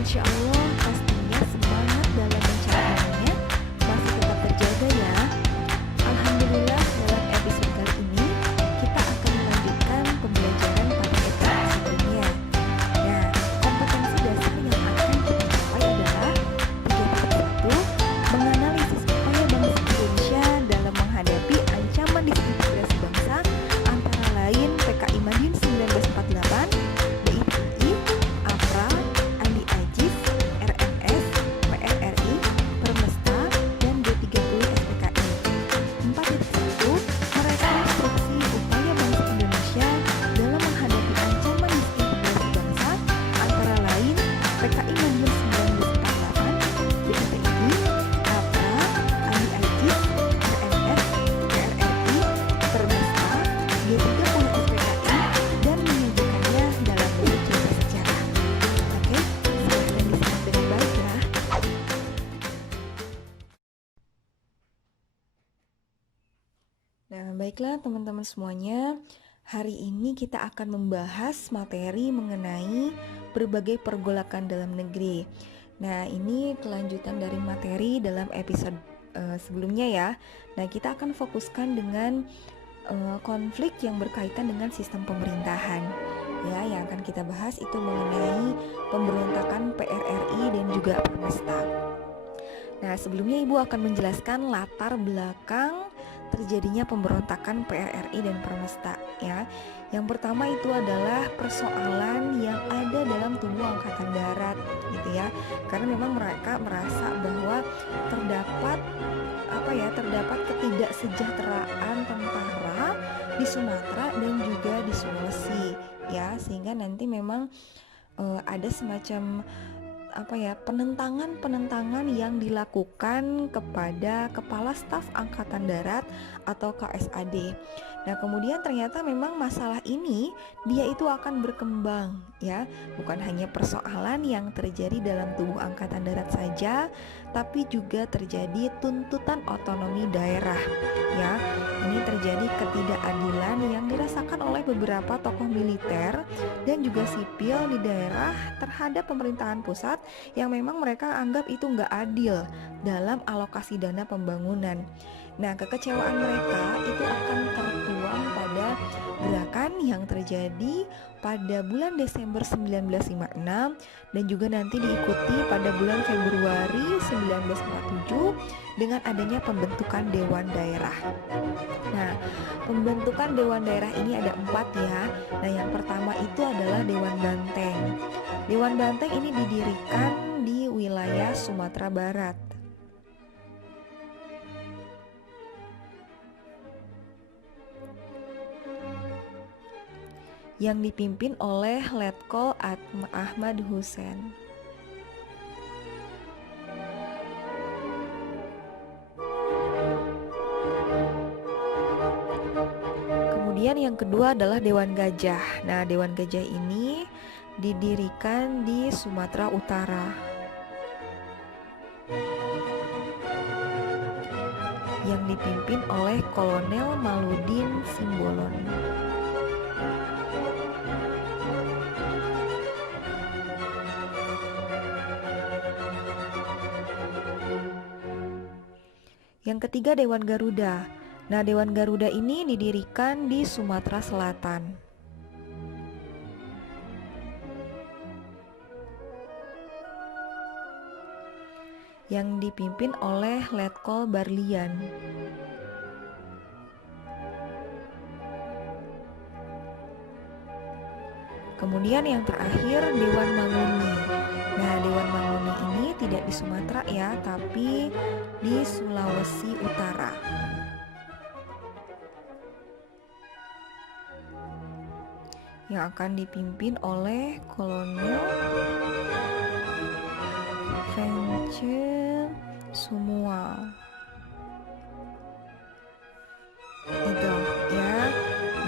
Insya Allah pastinya semangat dalam mencapainya masih tetap terjaga ya. Alhamdulillah dalam episode kali ini kita akan melanjutkan pembelajaran pada episode sebelumnya. Nah, kompetensi dasar yang akan kita capai adalah 3.1 menganalisis upaya bangsa Indonesia dalam menghadapi ancaman disintegrasi bangsa antara lain PKI Madiun 1948, BITI, APRA, Andi Ajis, RMS, PRRI, Permesta, dan G30 SPKI. 4.1 merekonstruksi upaya bangsa Indonesia dalam menghadapi ancaman disintegrasi bangsa antara lain PKI Madiun 1948, BITI, APRA, Andi Ajis, RMS, PRRI, Permesta, G30 SPKI, dan menyajikannya dalam bentuk cerita sejarah. Oke, silahkan disimak dengan baik ya. Nah, baiklah teman-teman semuanya, hari ini kita akan membahas materi mengenai berbagai pergolakan dalam negeri. Nah, ini kelanjutan dari materi dalam episode sebelumnya ya. Nah, kita akan fokuskan dengan konflik yang berkaitan dengan sistem pemerintahan. Ya, yang akan kita bahas itu mengenai pemberontakan PRRI dan juga Permesta. Nah, sebelumnya Ibu akan menjelaskan latar belakang terjadinya pemberontakan PRRI dan Permesta ya. Yang pertama itu adalah persoalan yang ada dalam tubuh Angkatan Darat gitu ya. Karena memang mereka merasa bahwa terdapat ketidaksejahteraan tentara di Sumatera dan juga di Sulawesi ya, sehingga nanti memang ada semacam penentangan yang dilakukan kepada Kepala Staf Angkatan Darat atau KSAD. Nah, kemudian ternyata memang masalah ini dia itu akan berkembang ya, bukan hanya persoalan yang terjadi dalam tubuh Angkatan Darat saja, tapi juga terjadi tuntutan otonomi daerah ya. Ini terjadi ketidakadilan yang dirasakan oleh beberapa tokoh militer dan juga sipil di daerah terhadap pemerintahan pusat yang memang mereka anggap itu nggak adil dalam alokasi dana pembangunan. Nah, kekecewaan mereka itu akan tertuang pada gerakan yang terjadi pada bulan Desember 1956 dan juga nanti diikuti pada bulan Februari 1947 dengan adanya pembentukan Dewan Daerah. Nah, pembentukan Dewan Daerah ini ada 4 ya. Nah, yang pertama itu adalah Dewan Banteng. Dewan Banteng ini didirikan di wilayah Sumatera Barat. Yang dipimpin oleh Letkol Ahmad Hussein. Kemudian yang kedua adalah Dewan Gajah. Nah, Dewan Gajah ini didirikan di Sumatera Utara. Yang dipimpin oleh Kolonel Maludin Simbolon. Yang ketiga Dewan Garuda. Nah, Dewan Garuda ini didirikan di Sumatera Selatan. Yang dipimpin oleh Letkol Barlian. Kemudian yang terakhir Dewan Manguni. Nah, Dewan Manguni ini tidak di Sumatera ya, tapi di Sulawesi Utara. Yang akan dipimpin oleh Kolonel Vence Sumual. Itu ya.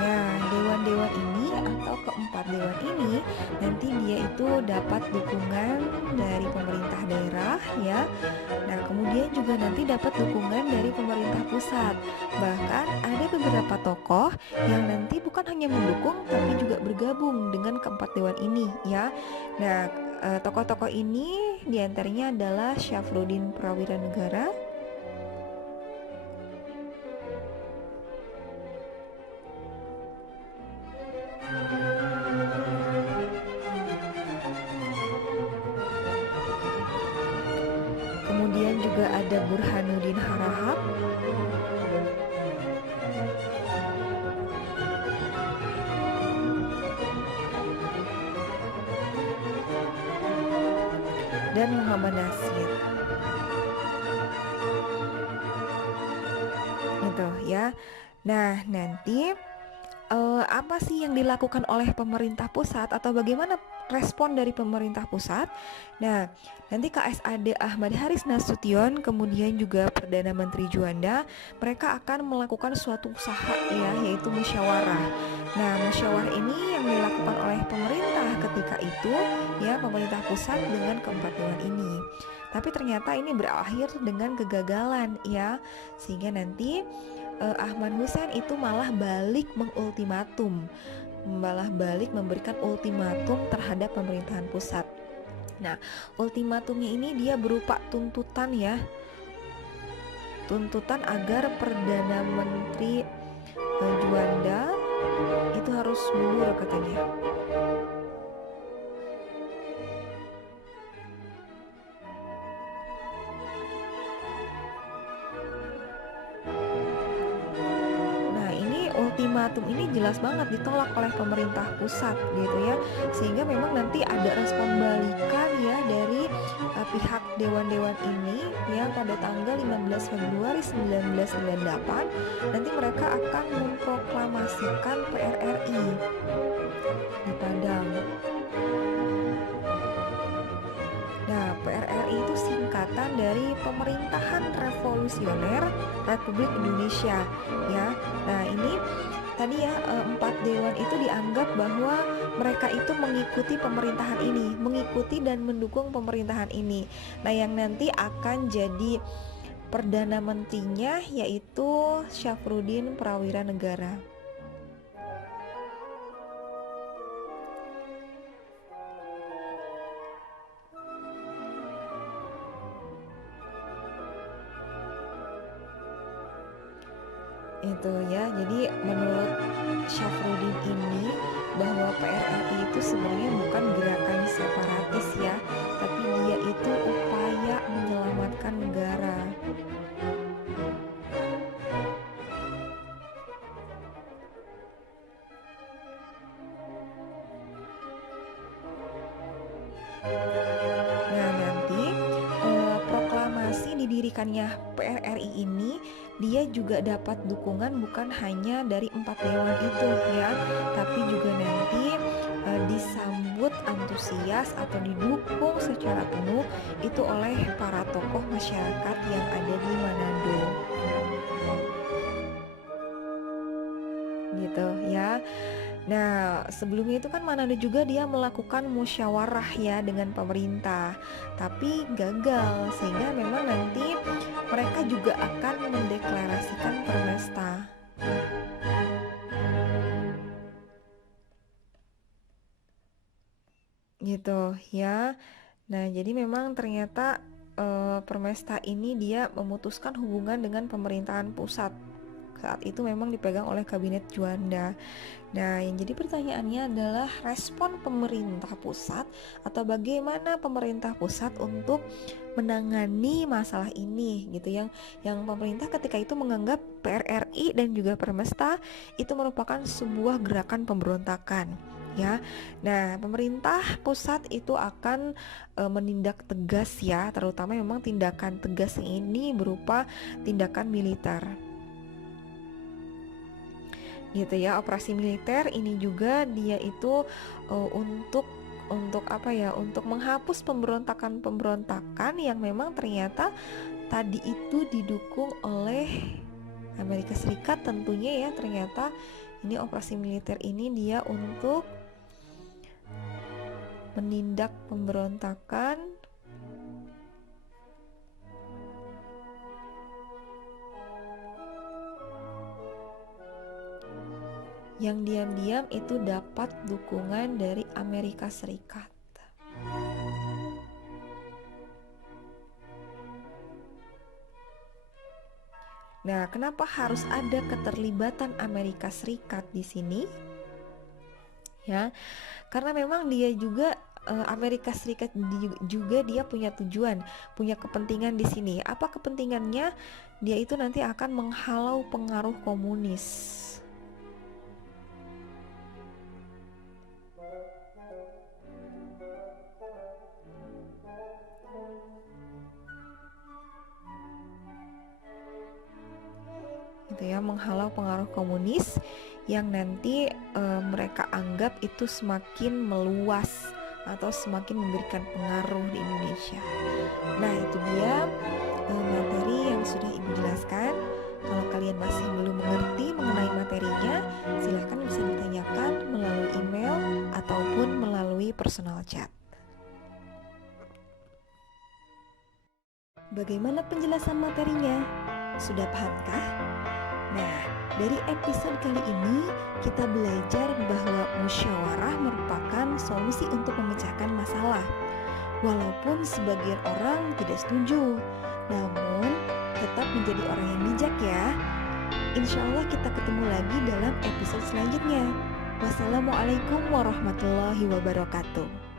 Nah, dewan-dewan ini atau keempat dewan ini nanti dia itu dapat dukungan dari pemerintah daerah ya. Nah, kemudian juga nanti dapat dukungan dari pemerintah pusat. Bahkan ada beberapa tokoh yang nanti bukan hanya mendukung tapi juga bergabung dengan keempat dewan ini ya. Nah, Tokoh-tokoh ini diantaranya adalah Syafruddin Prawira Negara, kemudian juga ada Burhanuddin Harahap, dan Muhammad Nasir. Gitu ya. Nah, nanti apa sih yang dilakukan oleh pemerintah pusat atau bagaimana respon dari pemerintah pusat? Nah, nanti KSAD Ahmad Haris Nasution kemudian juga Perdana Menteri Juanda, mereka akan melakukan suatu usaha ya, yaitu musyawarah. Nah, musyawarah ini yang dilakukan oleh pemerintah ketika itu ya, pemerintah pusat dengan keempat dewan ini. Tapi ternyata ini berakhir dengan kegagalan ya, sehingga nanti Ahmad Hussein itu malah balik memberikan ultimatum terhadap pemerintahan pusat. Nah, ultimatumnya ini dia berupa tuntutan ya, tuntutan agar Perdana Menteri Juanda itu harus mundur katanya. Ultimatum ini jelas banget ditolak oleh pemerintah pusat gitu ya, sehingga memang nanti ada respon balikan ya dari pihak dewan-dewan ini ya, pada tanggal 15 Februari 1998 nanti mereka akan memproklamasikan PRRI di Padang. Nah, PRRI itu singkatan dari Pemerintahan Revolusioner Republik Indonesia ya. Nah, ini tadi ya, 4 dewan itu dianggap bahwa mereka itu mengikuti pemerintahan ini, mengikuti dan mendukung pemerintahan ini. Nah, yang nanti akan jadi Perdana Menterinya yaitu Syafruddin Prawira Negara. Itu ya, jadi menurut Syafruddin ini bahwa PRRI itu sebenarnya bukan gerakan separatis ya, tapi dia itu upaya menyelamatkan negara. Nah, nanti proklamasi didirikannya PRRI ini dia juga dapat dukungan bukan hanya dari 4 dewan itu ya, tapi juga nanti disambut antusias atau didukung secara penuh itu oleh para tokoh masyarakat yang ada di Manado. Gitu ya. Nah, sebelumnya itu kan Manado juga dia melakukan musyawarah ya dengan pemerintah, tapi gagal, sehingga memang nanti mereka juga akan mendeklarasikan Permesta. Gitu ya. Nah, jadi memang ternyata Permesta ini dia memutuskan hubungan dengan pemerintahan pusat. Saat itu memang dipegang oleh kabinet Juanda. Nah, yang jadi pertanyaannya adalah respon pemerintah pusat atau bagaimana pemerintah pusat untuk menangani masalah ini gitu, yang pemerintah ketika itu menganggap PRRI dan juga Permesta itu merupakan sebuah gerakan pemberontakan ya. Nah, pemerintah pusat itu akan menindak tegas ya, terutama memang tindakan tegas ini berupa tindakan militer. Gitu ya, operasi militer ini juga dia itu untuk apa ya, untuk menghapus pemberontakan yang memang ternyata tadi itu didukung oleh Amerika Serikat tentunya ya. Ternyata ini operasi militer ini dia untuk menindak pemberontakan yang diam-diam itu dapat dukungan dari Amerika Serikat. Nah, kenapa harus ada keterlibatan Amerika Serikat di sini? Ya, karena memang dia juga Amerika Serikat juga dia punya tujuan, punya kepentingan di sini. Apa kepentingannya? Dia itu nanti akan menghalau pengaruh komunis. Gitu ya, menghalau pengaruh komunis yang nanti mereka anggap itu semakin meluas atau semakin memberikan pengaruh di Indonesia. Nah, itu dia materi yang sudah Ibu jelaskan. Kalau kalian masih belum mengerti mengenai materinya, silahkan bisa ditanyakan melalui email ataupun melalui personal chat. Bagaimana penjelasan materinya? Sudah pahamkah? Nah, dari episode kali ini kita belajar bahwa musyawarah merupakan solusi untuk memecahkan masalah. Walaupun sebagian orang tidak setuju, namun tetap menjadi orang yang bijak ya. Insya Allah kita ketemu lagi dalam episode selanjutnya. Wassalamualaikum warahmatullahi wabarakatuh.